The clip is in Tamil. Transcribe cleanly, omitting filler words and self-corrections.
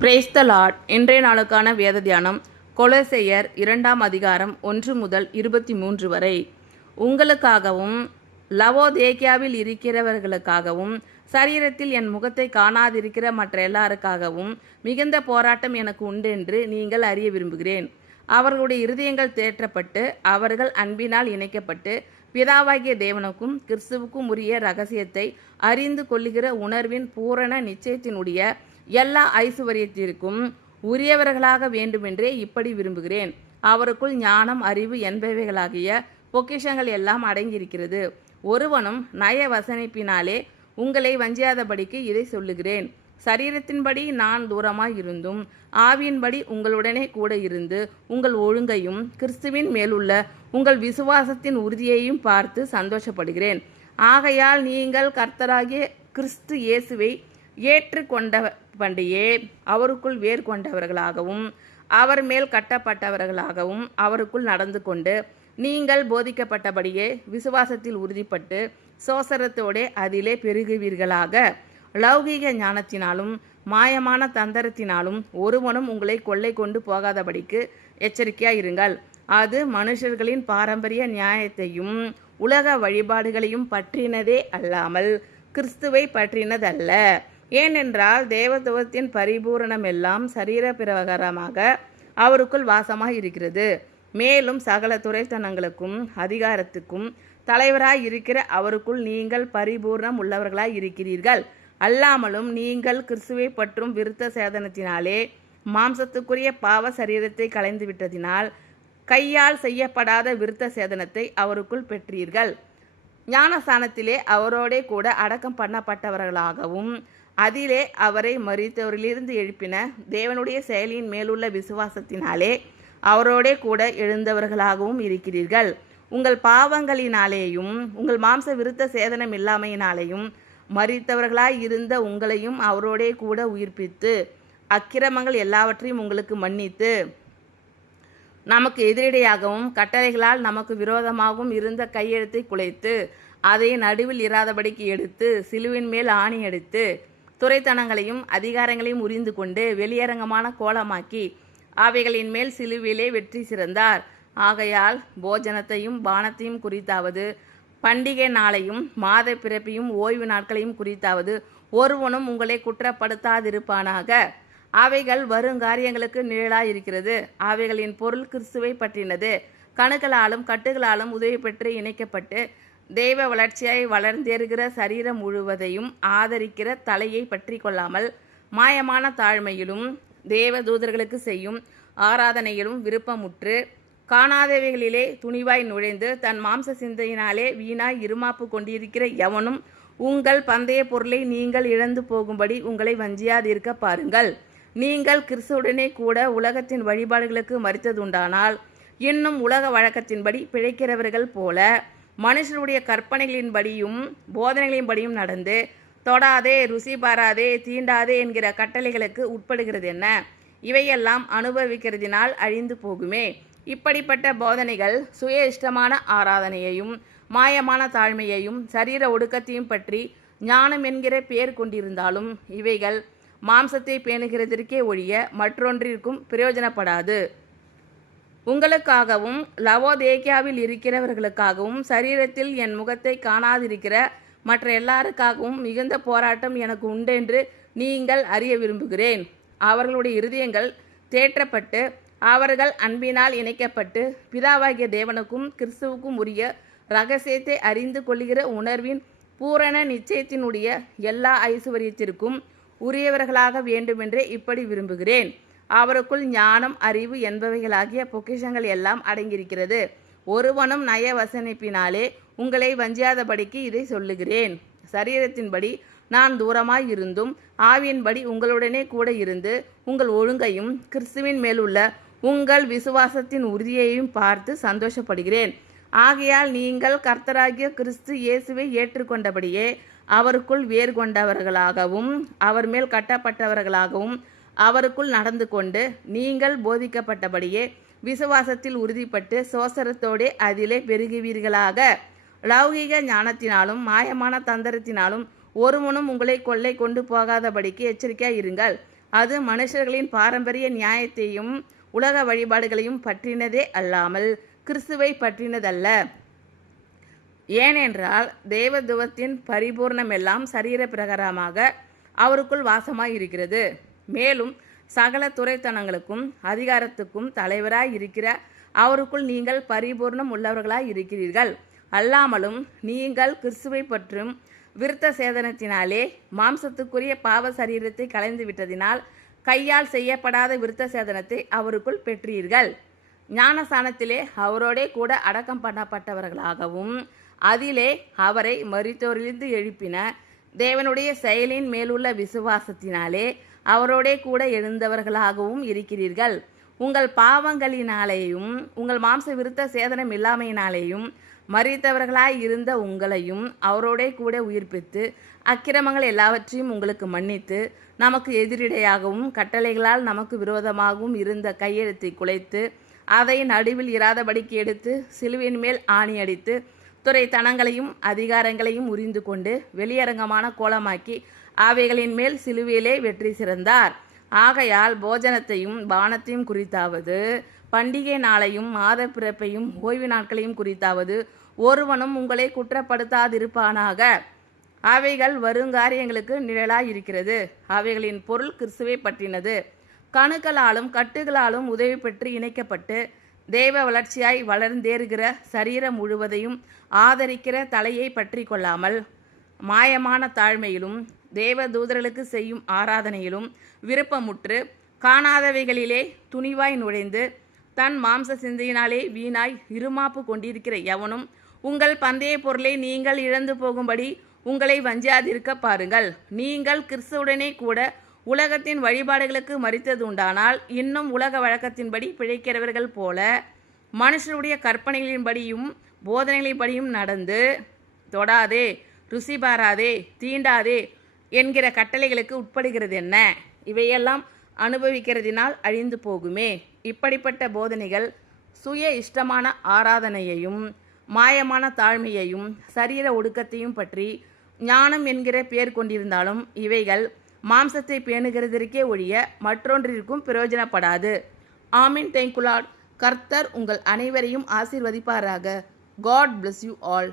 பிரேஸ் த லார்ட். இன்றைய நாளுக்கான வேத தியானம் கொலோசையர் 2ஆம் அதிகாரம் 1 முதல் 23 வரை. உங்களுக்காகவும் லவோதேக்கியாவில் இருக்கிறவர்களுக்காகவும் சரீரத்தில் என் முகத்தை காணாதிருக்கிற மற்ற எல்லாருக்காகவும் மிகுந்த போராட்டம் எனக்கு உண்டென்று நீங்கள் அறிய விரும்புகிறேன். அவர்களுடைய இருதயங்கள் தேற்றப்பட்டு அவர்கள் அன்பினால் இணைக்கப்பட்டு பிதாவாகிய தேவனுக்கும் கிறிஸ்துவுக்கும் உரிய ரகசியத்தை அறிந்து கொள்ளுகிற உணர்வின் பூரண நிச்சயத்தினுடைய எல்லா ஐசுவரியத்திற்கும் உரியவர்களாக வேண்டுமென்றே இப்படி விரும்புகிறேன். அவருக்குள் ஞானம், அறிவு என்பவைகளாகிய பொக்கிஷங்கள் எல்லாம் அடங்கியிருக்கிறது. ஒருவனும் நய வசனிப்பினாலே உங்களை வஞ்சியாதபடிக்கு இதை சொல்லுகிறேன். சரீரத்தின்படி நான் தூரமாய் இருந்தும் ஆவியின்படி உங்களுடனே கூட இருந்து உங்கள் ஒழுங்கையும் கிறிஸ்துவின் மேலுள்ள உங்கள் விசுவாசத்தின் உறுதியையும் பார்த்து சந்தோஷப்படுகிறேன். ஆகையால் நீங்கள் கர்த்தராகிய கிறிஸ்து இயேசுவை ஏற்றுக்கொண்டபடியே அவருக்குள் வேர் கொண்டவர்களாகவும் அவர் மேல் கட்டப்பட்டவர்களாகவும் அவருக்குள் நடந்து கொண்டு நீங்கள் போதிக்கப்பட்டபடியே விசுவாசத்தில் உறுதிப்பட்டு சோசரத்தோடே அதிலே பெருகுவீர்களாக. லௌகீக ஞானத்தினாலும் மாயமான தந்திரத்தினாலும் ஒருவனும் உங்களை கொள்ளை கொண்டு போகாதபடிக்கு எச்சரிக்கையாயிருங்கள். அது மனுஷர்களின் பாரம்பரிய நியாயத்தையும் உலக வழிபாடுகளையும் பற்றினதே அல்லாமல் கிறிஸ்துவை பற்றினதல்ல. ஏனென்றால் தேவத்துவத்தின் பரிபூரணமெல்லாம் சரீர பிரகாரமாக அவருக்குள் வாசமாய் இருக்கிறது. மேலும் சகல துரைத்தனங்களுக்கும் அதிகாரத்துக்கும் தலைவராய் இருக்கிற அவருக்குள் நீங்கள் பரிபூர்ணம் உள்ளவர்களாய் இருக்கிறீர்கள். அல்லாமலும் நீங்கள் கிறிஸ்துவை பற்றும் விருத்த சேதனத்தினாலே மாம்சத்துக்குரிய பாவ சரீரத்தை களைந்து விட்டதினால் கையால் செய்யப்படாத விருத்த சேதனத்தை அவருக்குள் பெற்றீர்கள். ஞானஸ்தானத்திலே அவரோடே கூட அடக்கம் பண்ணப்பட்டவர்களாகவும் அதிலே அவரை மரித்தவரிலிருந்து எழுப்பின தேவனுடைய செயலின் மேலுள்ள விசுவாசத்தினாலே அவரோடே கூட எழுந்தவர்களாகவும் இருக்கிறீர்கள். உங்கள் பாவங்களினாலேயும் உங்கள் மாம்ச விருத்த சேதனம் இல்லாமையினாலேயும் மரித்தவர்களாய் இருந்த உங்களையும் அவரோடே கூட உயிர்ப்பித்து அக்கிரமங்கள் எல்லாவற்றையும் உங்களுக்கு மன்னித்து நமக்கு எதிரடையாகவும் கட்டளைகளால் நமக்கு விரோதமாகவும் இருந்த கையெழுத்தை குலைத்து அதை நடுவில் இராதபடிக்கு எடுத்து சிலுவின் மேல் ஆணி எடுத்து துரைத்தனங்களையும் அதிகாரங்களையும் உரிந்து கொண்டு வெளியரங்கமான கோலமாக்கி அவைகளின் மேல் சிலுவிலே வெற்றி சிறந்தார். ஆகையால் போஜனத்தையும் பானத்தையும் குறித்தாவது பண்டிகை நாளையும் மாத பிறப்பையும் ஓய்வு நாட்களையும் குறித்தாவது ஒருவனும் உங்களை குற்றப்படுத்தாதிருப்பானாக. அவைகள் வருங்காரியங்களுக்கு நிழலாயிருக்கிறது. அவைகளின் பொருள் கிறிஸ்துவை பற்றினது. கணுக்களாலும் கட்டுகளாலும் உதவி பெற்று இணைக்கப்பட்டு தெய்வ வளர்ச்சியாய் வளர்ந்தேறுகிற சரீரம் முழுவதையும் ஆதரிக்கிற தலையை பற்றி கொள்ளாமல் மாயமான தாழ்மையிலும் தேவ தூதர்களுக்கு செய்யும் ஆராதனையிலும் விருப்பமுற்று காணாதவைகளிலே துணிவாய் நுழைந்து தன் மாம்ச சிந்தையினாலே வீணாய் இருமாப்பு கொண்டிருக்கிற எவனும் உங்கள் பந்தய பொருளை நீங்கள் இழந்து போகும்படி உங்களை வஞ்சியாதிருக்க பாருங்கள். நீங்கள் கிறிஸ்துவுடனே கூட உலகத்தின் வழிபாடுகளுக்கு மரித்ததுண்டானால் இன்னும் உலக வழக்கத்தின்படி பிழைக்கிறவர்கள் போல மனுஷருடைய கற்பனைகளின்படியும் போதனைகளின்படியும் நடந்து தொடாதே, ருசி பாராதே, தீண்டாதே என்கிற கட்டளைகளுக்கு உட்படுகிறது என்ன? இவையெல்லாம் அனுபவிக்கிறதினால் அழிந்து போகுமே. இப்படிப்பட்ட போதனைகள் சுய இஷ்டமான ஆராதனையையும் மாயமான தாழ்மையையும் சரீர ஒடுக்கத்தையும் பற்றி ஞானம் என்கிற பெயர் கொண்டிருந்தாலும் இவைகள் மாம்சத்தை பேணுகிறதற்கே ஒழிய மற்றொன்றிற்கும் பிரயோஜனப்படாது. உங்களுக்காகவும் லவோதேக்கியாவில் இருக்கிறவர்களுக்காகவும் சரீரத்தில் என் முகத்தை காணாதிருக்கிற மற்ற எல்லாருக்காகவும் மிகுந்த போராட்டம் எனக்கு உண்டென்று நீங்கள் அறிய விரும்புகிறேன். அவர்களுடைய இருதயங்கள் தேற்றப்பட்டு அவர்கள் அன்பினால் இணைக்கப்பட்டு பிதாவாகிய தேவனுக்கும் கிறிஸ்துவுக்கும் உரிய ரகசியத்தை அறிந்து கொள்ளுகிற உணர்வின் பூரண நிச்சயத்தினுடைய எல்லா ஐசுவரியத்திற்கும் உரியவர்களாக வேண்டுமென்றே இப்படி விரும்புகிறேன். அவருக்குள் ஞானம், அறிவு என்பவைகளாகிய பொக்கிஷங்கள் எல்லாம் அடங்கியிருக்கிறது. ஒருவனும் நய வசனிப்பினாலே உங்களை வஞ்சியாதபடிக்கு இதை சொல்லுகிறேன். சரீரத்தின்படி நான் தூரமாய் இருந்தும் ஆவியின்படி உங்களுடனே கூட இருந்து உங்கள் ஒழுங்கையும் கிறிஸ்துவின் மேலுள்ள உங்கள் விசுவாசத்தின் உறுதியையும் பார்த்து சந்தோஷப்படுகிறேன். ஆகையால் நீங்கள் கர்த்தராகிய கிறிஸ்து இயேசுவை ஏற்றுக்கொண்டபடியே அவருக்குள் வேர் கொண்டவர்களாகவும் அவர் மேல் கட்டப்பட்டவர்களாகவும் அவருக்குள் நடந்து கொண்டு நீங்கள் போதிக்கப்பட்டபடியே விசுவாசத்தில் உறுதிப்பட்டு சோசரத்தோடே அதிலே பெருகுவீர்களாக. லௌகீக ஞானத்தினாலும் மாயமான தந்திரத்தினாலும் ஒருவனும் உங்களை கொள்ளை கொண்டு போகாதபடிக்கு எச்சரிக்கையாயிருங்கள். அது மனுஷர்களின் பாரம்பரிய நியாயத்தையும் உலக வழிபாடுகளையும் பற்றினதே அல்லாமல் கிறிஸ்துவை பற்றினதல்ல. ஏனென்றால் தேவத்துவத்தின் பரிபூர்ணமெல்லாம் சரீர பிரகாரமாக அவருக்குள் வாசமாய் இருக்கிறது. மேலும் சகல துரைத்தனங்களுக்கும் அதிகாரத்துக்கும் தலைவராய் இருக்கிற அவருக்குள் நீங்கள் பரிபூர்ணம் உள்ளவர்களாய் இருக்கிறீர்கள். அல்லாமலும் நீங்கள் கிறிஸ்துவை பற்றும் விருத்த சேதனத்தினாலே மாம்சத்துக்குரிய பாவ சரீரத்தை களைந்து விட்டதினால் கையால் செய்யப்படாத விருத்த சேதனத்தை அவருக்குள் பெற்றீர்கள். ஞானஸ்தானத்திலே அவரோடே கூட அடக்கம் பண்ணப்பட்டவர்களாகவும் அதிலே அவரை மரித்தோரிலிருந்து எழுப்பின தேவனுடைய செயலின் மேலுள்ள விசுவாசத்தினாலே அவரோடே கூட எழுந்தவர்களாகவும் இருக்கிறீர்கள். உங்கள் பாவங்களினாலேயும் உங்கள் மாம்ச விருத்த சேதனம் இல்லாமையினாலேயும் மரித்தவர்களாய் இருந்த உங்களையும் அவரோடே கூட உயிர்ப்பித்து அக்கிரமங்கள் எல்லாவற்றையும் உங்களுக்கு மன்னித்து நமக்கு எதிரிடையாகவும் கட்டளைகளால் நமக்கு விரோதமாகவும் இருந்த கையெழுத்தை குலைத்து அதை நடுவில் இராதபடிக்கு எடுத்து சிலுவையின் மேல் ஆணி அடித்து துரைத்தனங்களையும் அதிகாரங்களையும் உரிந்து கொண்டு வெளியரங்கமான கோலமாக்கி அவைகளின் மேல் சிலுவையிலே வெற்றி சிறந்தார். ஆகையால் போஜனத்தையும் பானத்தையும் குறித்தாவது பண்டிகை நாளையும் மாத பிறப்பையும் ஓய்வு நாட்களையும் குறித்தாவது ஒருவனும் உங்களை குற்றப்படுத்தாதிருப்பானாக. அவைகள் வருங்காரியங்களுக்கு நிழலாயிருக்கிறது. அவைகளின் பொருள் கிறிஸ்துவை பற்றினது. கணுக்களாலும் கட்டுகளாலும் உதவி பெற்று இணைக்கப்பட்டு தேவ வளர்ச்சியாய் வளர்ந்தேறுகிற சரீரம் முழுவதையும் ஆதரிக்கிற தலையை பற்றி கொள்ளாமல் மாயமான தாழ்மையிலும் தேவ தூதர்களுக்கு செய்யும் ஆராதனையிலும் விருப்பமுற்று காணாதவைகளிலே துணிவாய் நுழைந்து தன் மாம்ச சிந்தையினாலே வீணாய் இருமாப்பு கொண்டிருக்கிற எவனும் உங்கள் பந்தய பொருளை நீங்கள் இழந்து போகும்படி உங்களை வஞ்சியாதிருக்க பாருங்கள். நீங்கள் கிறிஸ்துவுடனே கூட உலகத்தின் வழிபாடுகளுக்கு மரித்தது உண்டானால் இன்னும் உலக வழக்கத்தின்படி பிழைக்கிறவர்கள் போல மனுஷருடைய கற்பனைகளின்படியும் போதனைகளின்படியும் நடந்து தொடாதே, ருசி பாராதே, தீண்டாதே என்கிற கட்டளைகளுக்கு உட்படுகிறது என்ன? இவையெல்லாம் அனுபவிக்கிறதினால் அழிந்து போகுமே. இப்படிப்பட்ட போதனைகள் சுய இஷ்டமான ஆராதனையையும் மாயமான தாழ்மையையும் சரீர ஒடுக்கத்தையும் பற்றி ஞானம் என்கிற பெயர் கொண்டிருந்தாலும் இவைகள் மாம்சத்தை பேணுகிறதற்கே ஒழிய மற்றொன்றிற்கும் பிரயோஜனப்படாது. ஆமீன். Thank you Lord. கர்த்தர் உங்கள் அனைவரையும் ஆசீர்வதிப்பாராக. God bless you all.